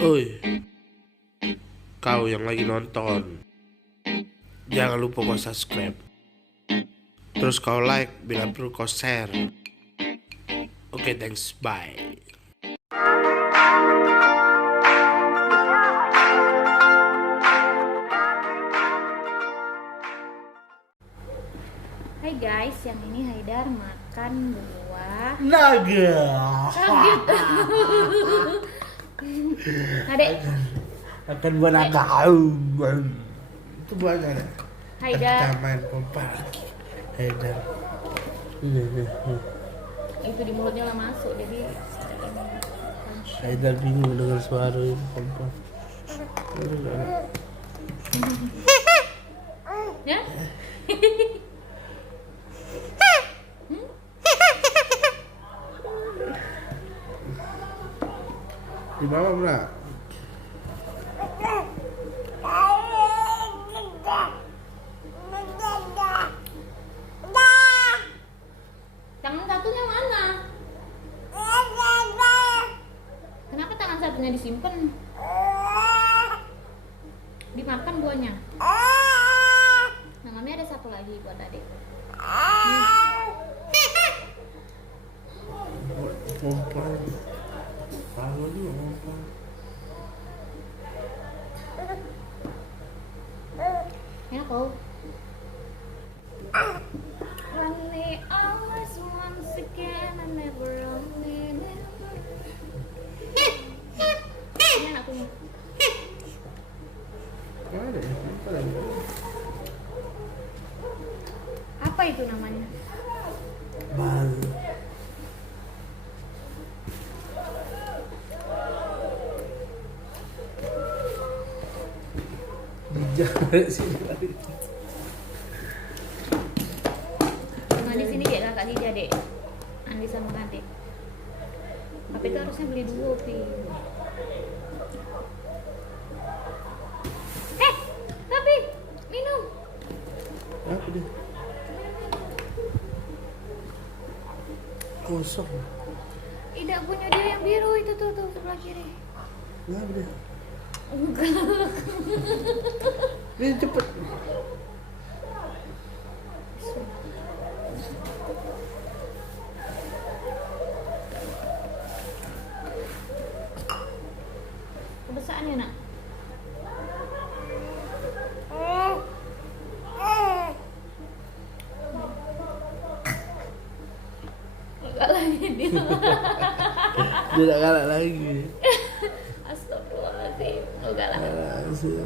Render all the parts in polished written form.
Oi, kau yang lagi nonton, jangan lupa kau subscribe. Terus kau like, bila perlu kau share. Oke, thanks, bye. Hai guys, yang ini Haidar makan buah Naga. kaget. Adek, Akan buat naga. Itu buahnya ada. Haidar, Taman pompa lagi. Haidar. itu di mulutnya lah masuk, jadi Haidar bingung dengan suara ini pompa. ya? Di bawah pula. Tangan satunya mana? Kenapa tangan satunya disimpan? Dimakan buahnya. Nah, mami ada satu lagi buat adik. Pompa. Kalau juga pompa. Enak kau. Run me always once again and never only never. Ini enak punya. Ada ya, pompa lagi. Apa itu namanya? Bal. Jangan sini lagi. Cuma di sini ya kakak Lija dek. Andi sama Kadek. Tapi itu harusnya beli dua pi. Tapi minum. Apa dia? Kosong. Tidak punya dia yang biru itu tuh sebelah kiri. Apa dia? Enggak. Ini cepet. Kebiasaan ya nak. Enggak lagi dia. Dia tak galak lagi. Astagfirullahaladzim. Enggak lah. Asyik.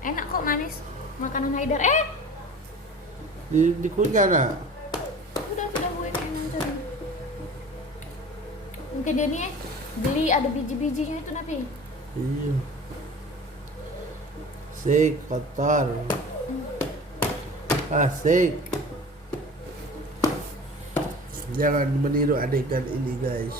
Enak kok manis. Makanan Haidar. Dikunyah nak. Sudah gue ini nonton. Mungkin dia nih beli ada biji-bijinya itu Nabi. Iya. Sik kotor. Asik. Jangan meniru adegan ini guys.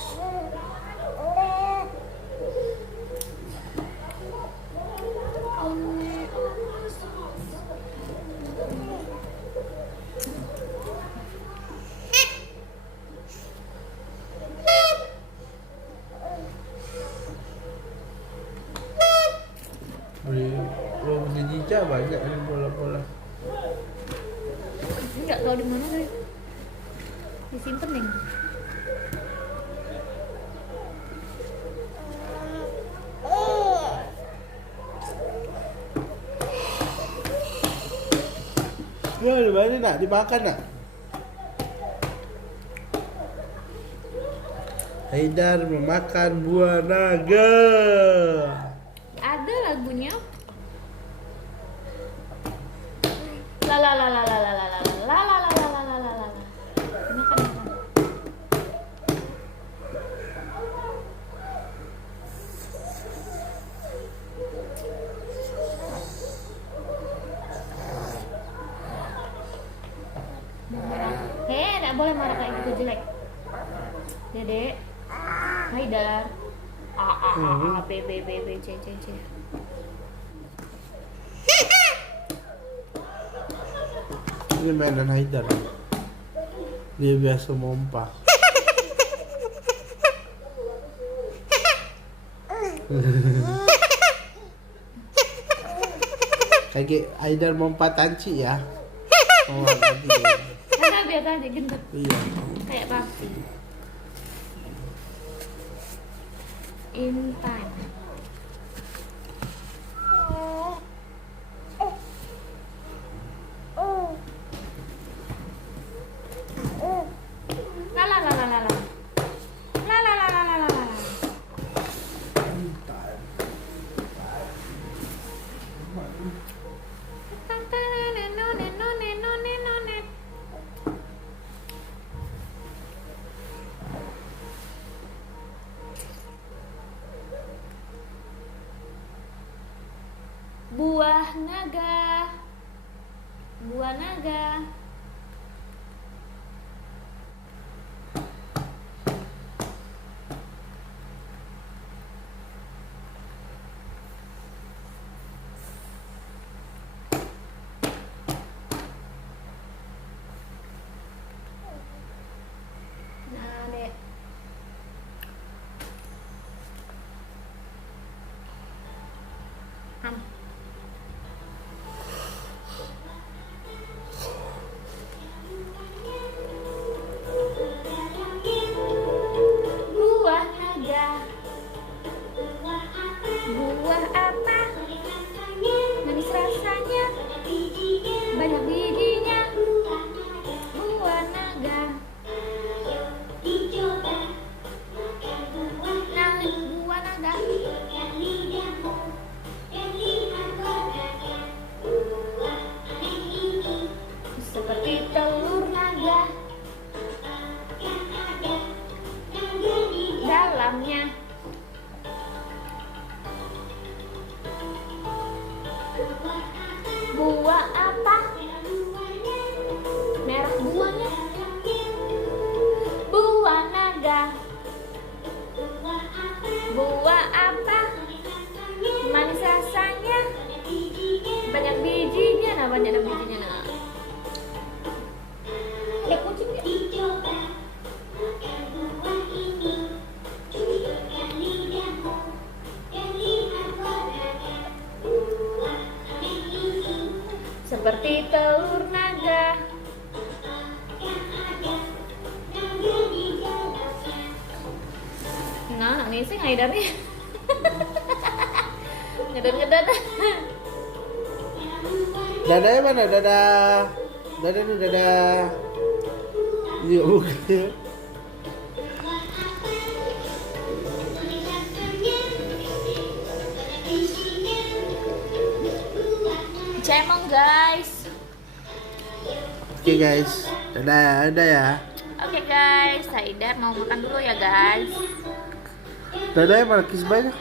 Oh, beli cicak banyak ni bola-bola. Enggak tahu di mana tadi. Disimpan nih. Ya, di mana nak dimakan nak? Haidar memakan buah naga. Ada lagunya. La la la la la la la la la la la la la la la la. Makan makan. Nggak boleh marah kayak gitu jelek. Dedek, Haidar. A B B B B C C C. Ini mainan Haidar. Dia biasa mompa. Kayak Aidar mau patanci ya. Oh, nanti deh. Karena biasa aja gendut. Iya. Kayak papi. Intan. La la la la la la. La la la la la la la. Buah naga. Buah naga. Nah, Dek. Am. Buah naga. Buah apa? Manis rasanya. Banyak bijinya. Buah naga. Nah, buah naga. Seperti telur naga. Dalamnya buah apa? Merah buahnya. Buah naga. Buah apa? Manis rasanya. Banyak bijinya. Nah, banyak bijinya. Nah. Ada kucing ya? Seperti telur naga. Nah, ini sih Haidar nih. Ngedot-ngedot. Dadanya mana? Dadah. Dadah dulu, dadah. Iya, bukan. Cemong guys. Oke guys, dadah, dadah ya. Oke guys, Haidar mau makan dulu ya guys. Dadah ya, mana kiss bye-nya?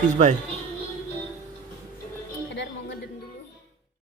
Kiss bye.